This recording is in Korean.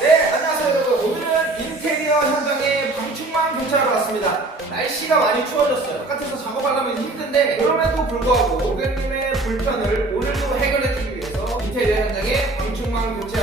네, 안녕하세요 여러분. 오늘은 인테리어 현장에 방충망 교체하러 왔습니다. 날씨가 많이 추워졌어요. 바깥에서 작업하려면 힘든데 그럼에도 불구하고 고객님의 불편을 오늘도 해결해주기 위해서 인테리어 현장에 방충망 교체하러